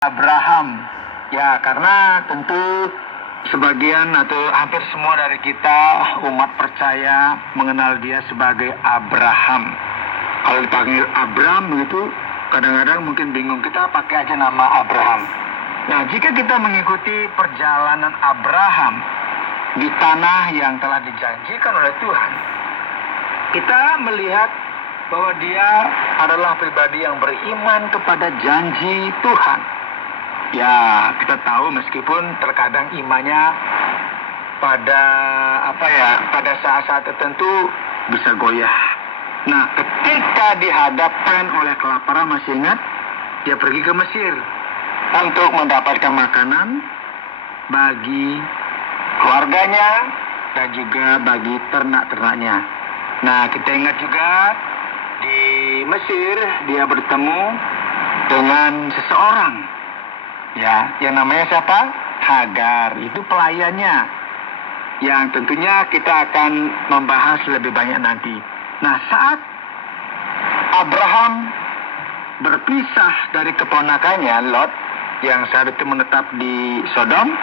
Abraham. Ya, karena tentu sebagian atau hampir semua dari kita umat percaya mengenal dia sebagai Abraham. Kalau dipanggil Abram begitu, kadang-kadang mungkin bingung, kita pakai aja nama Abraham. Nah, jika kita mengikuti perjalanan Abraham di tanah yang telah dijanjikan oleh Tuhan, kita melihat bahwa dia adalah pribadi yang beriman kepada janji Tuhan. Ya, kita tahu meskipun terkadang imannya pada saat-saat tertentu bisa goyah. Nah, ketika dihadapkan oleh kelaparan, masih ingat, dia pergi ke Mesir untuk mendapatkan makanan bagi keluarganya dan juga bagi ternak-ternaknya. Nah, kita ingat juga di Mesir dia bertemu dengan seseorang, ya, yang namanya siapa? Hagar. Itu pelayannya, yang tentunya kita akan membahas lebih banyak nanti. Nah, saat Abraham berpisah dari keponakannya Lot yang saat itu menetap di Sodom,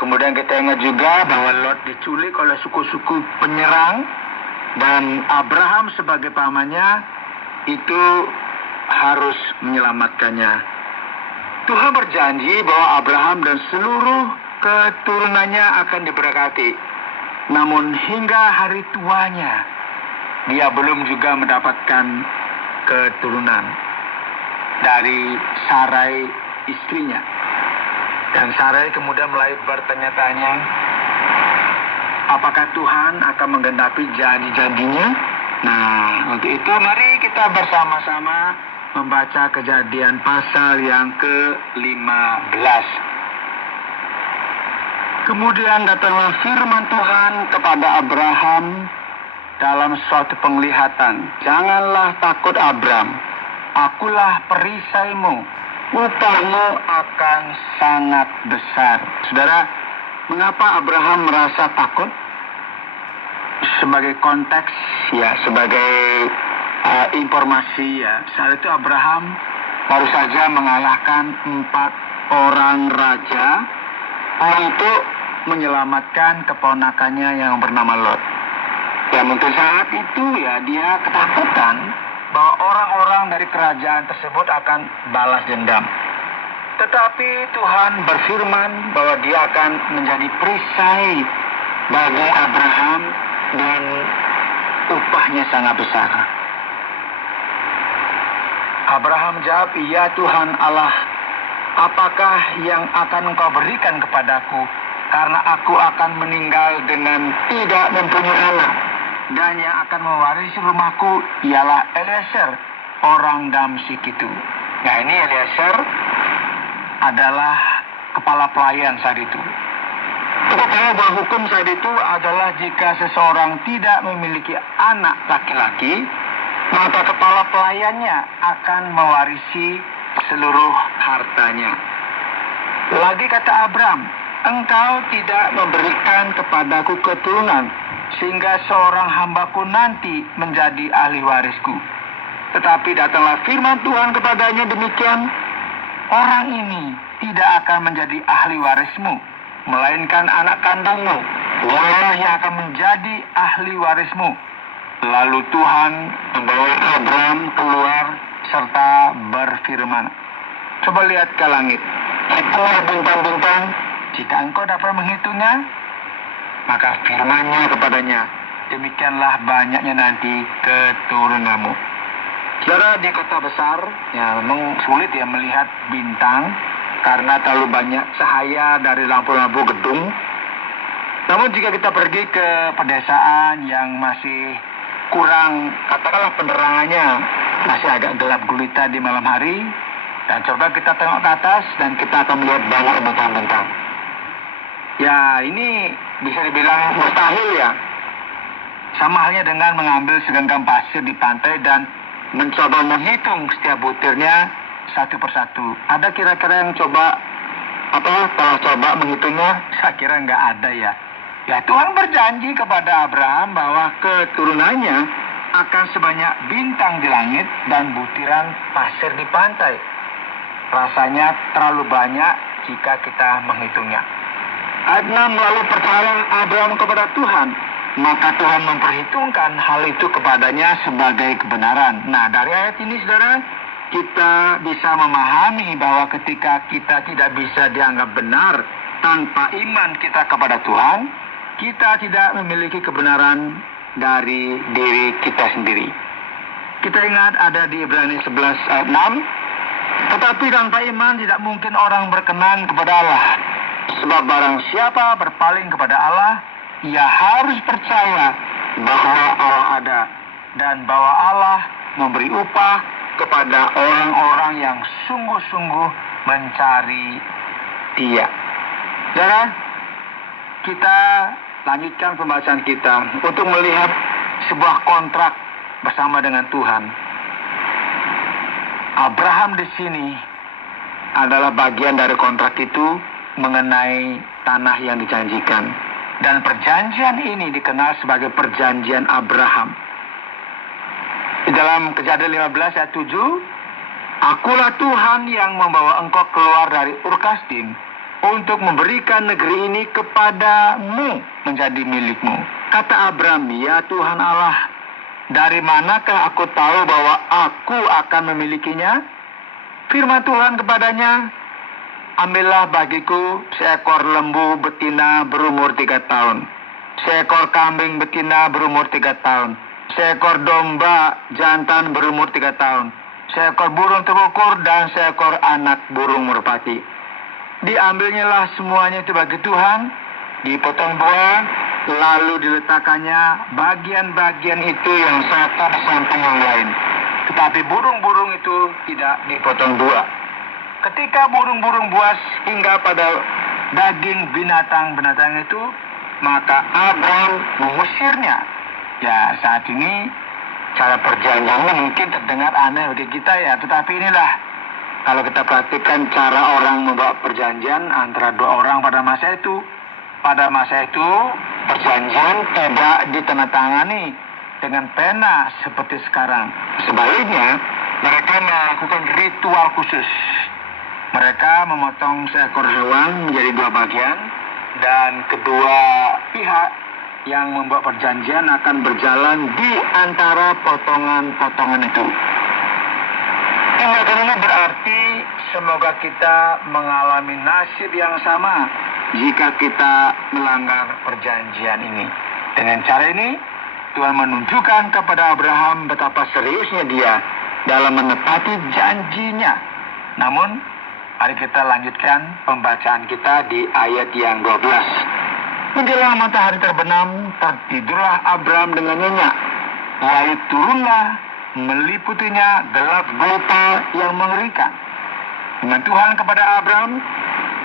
kemudian kita ingat juga bahwa Lot diculik oleh suku-suku penyerang, dan Abraham sebagai pamannya itu harus menyelamatkannya. Tuhan berjanji bahwa Abraham dan seluruh keturunannya akan diberkati. Namun hingga hari tuanya, dia belum juga mendapatkan keturunan dari Sarai istrinya. Dan Sarai kemudian mulai bertanya-tanya, apakah Tuhan akan menggenapi janji-janjinya? Nah, untuk itu mari kita bersama-sama membaca Kejadian pasal yang ke-15. Kemudian datanglah firman Tuhan kepada Abraham dalam suatu penglihatan. Janganlah takut, Abram, akulah perisaimu, upahmu akan sangat besar. Saudara, mengapa Abraham merasa takut? Sebagai konteks, ya, sebagai informasi, ya, saat itu Abraham baru saja mengalahkan 4 orang raja untuk menyelamatkan keponakannya yang bernama Lot. Dan untuk saat itu, ya, dia ketakutan bahwa orang-orang dari kerajaan tersebut akan balas dendam. Tetapi Tuhan berfirman bahwa dia akan menjadi perisai bagi Abraham dan upahnya sangat besar. Abraham jawab, "Ya Tuhan Allah, apakah yang akan Engkau berikan kepadaku? Karena aku akan meninggal dengan tidak mempunyai anak. Dan yang akan mewarisi rumahku ialah Eliezer, orang Damsyik itu." Nah, ini Eliezer adalah kepala pelayan saat itu. Kita tahu bahwa hukum saat itu adalah jika seseorang tidak memiliki anak laki-laki, maka kepala pelayannya akan mewarisi seluruh hartanya. Lagi kata Abram, "Engkau tidak memberikan kepadaku keturunan, sehingga seorang hambaku nanti menjadi ahli warisku." Tetapi datanglah firman Tuhan kepadanya demikian, "Orang ini tidak akan menjadi ahli warismu, melainkan anak kandungmu, dialah yang akan menjadi ahli warismu." Lalu Tuhan membawa Abram keluar serta berfirman, "Coba lihat ke langit, hitunglah bintang-bintang, jika engkau dapat menghitungnya." Maka firman-Nya kepadanya, "Demikianlah banyaknya nanti keturunanmu." Saudara, di kota besar, ya, memang sulit ya melihat bintang karena terlalu banyak cahaya dari lampu-lampu gedung. Namun jika kita pergi ke pedesaan yang masih kurang, katakanlah penerangannya masih agak gelap gulita di malam hari, dan coba kita tengok ke atas dan kita akan melihat banyak bintang-bintang. Ya, ini bisa dibilang mustahil, ya. Sama halnya dengan mengambil segenggam pasir di pantai dan mencoba menghitung setiap butirnya satu persatu. Ada kira-kira yang coba menghitungnya? Saya kira nggak ada, ya. Ya, Tuhan berjanji kepada Abraham bahwa keturunannya akan sebanyak bintang di langit dan butiran pasir di pantai. rasanya terlalu banyak jika kita menghitungnya. Ayat 6, lalu percaya Abraham kepada Tuhan, maka Tuhan memperhitungkan hal itu kepadanya sebagai kebenaran. Nah, dari ayat ini saudara, kita bisa memahami bahwa ketika kita tidak bisa dianggap benar tanpa iman kita kepada Tuhan, kita tidak memiliki kebenaran dari diri kita sendiri. Kita ingat ada di Ibrani 11 ayat 6, tetapi tanpa iman tidak mungkin orang berkenan kepada Allah. Sebab barang siapa berpaling kepada Allah, ia harus percaya bahwa Allah ada dan bahwa Allah memberi upah kepada orang-orang yang sungguh-sungguh mencari Dia. Saudara, kita lanjutkan pembahasan kita untuk melihat sebuah kontrak bersama dengan Tuhan. Abraham di sini adalah bagian dari kontrak itu mengenai tanah yang dijanjikan. Dan perjanjian ini dikenal sebagai perjanjian Abraham. Di dalam Kejadian 15 ayat 7, akulah Tuhan yang membawa engkau keluar dari Ur Kasdim untuk memberikan negeri ini kepadamu menjadi milikmu. Kata Abram, ya Tuhan Allah, dari manakah aku tahu bahwa aku akan memilikinya? Firman Tuhan kepadanya, ambillah bagiku seekor lembu betina berumur 3 tahun, seekor kambing betina berumur 3 tahun, seekor domba jantan berumur 3 tahun, seekor burung terukur dan seekor anak burung merpati. Diambilnyalah semuanya itu bagi Tuhan, dipotong dua, lalu diletakkannya bagian-bagian itu yang satu di samping yang lain. Tetapi burung-burung itu tidak dipotong dua. Ketika burung-burung buas hingga pada daging binatang-binatang itu, maka Abraham mengusirnya. Ya, saat ini cara perjanjiannya mungkin terdengar aneh bagi kita ya, tetapi inilah kalau kita perhatikan cara orang membawa perjanjian antara dua orang pada masa itu. Pada masa itu perjanjian tidak ditandatangani dengan pena seperti sekarang. Sebaliknya, mereka melakukan ritual khusus. Mereka memotong seekor hewan menjadi dua bagian, dan kedua pihak yang membuat perjanjian akan berjalan di antara potongan-potongan itu. Tindakan ini berarti semoga kita mengalami nasib yang sama jika kita melanggar perjanjian ini. Dengan cara ini, Tuhan menunjukkan kepada Abraham betapa seriusnya dia dalam menepati janjinya. Namun, mari kita lanjutkan pembacaan kita di ayat yang 12. Menjelang matahari terbenam, tertidurlah Abraham dengan nyenyak. Lalu turunlah meliputinya gelap gulita yang mengerikan. Firman Tuhan kepada Abraham,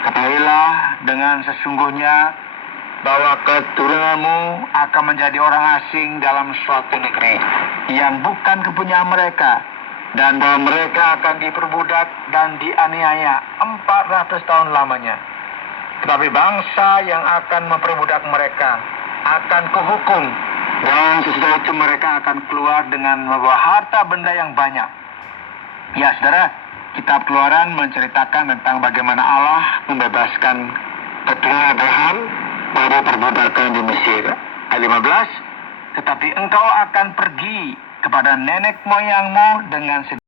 ketahuilah dengan sesungguhnya bahwa keturunanmu akan menjadi orang asing dalam suatu negeri yang bukan kepunyaan mereka, dan bahwa mereka akan diperbudak dan dianiaya 400 tahun lamanya. Tetapi bangsa yang akan memperbudak mereka akan kuhukum, dan sesudah itu mereka akan keluar dengan membawa harta benda yang banyak. Ya saudara, kitab Keluaran menceritakan tentang bagaimana Allah membebaskan keturunan Abraham dari perbudakan di Mesir. Ayat 15, tetapi engkau akan pergi kepada nenek moyangmu dengan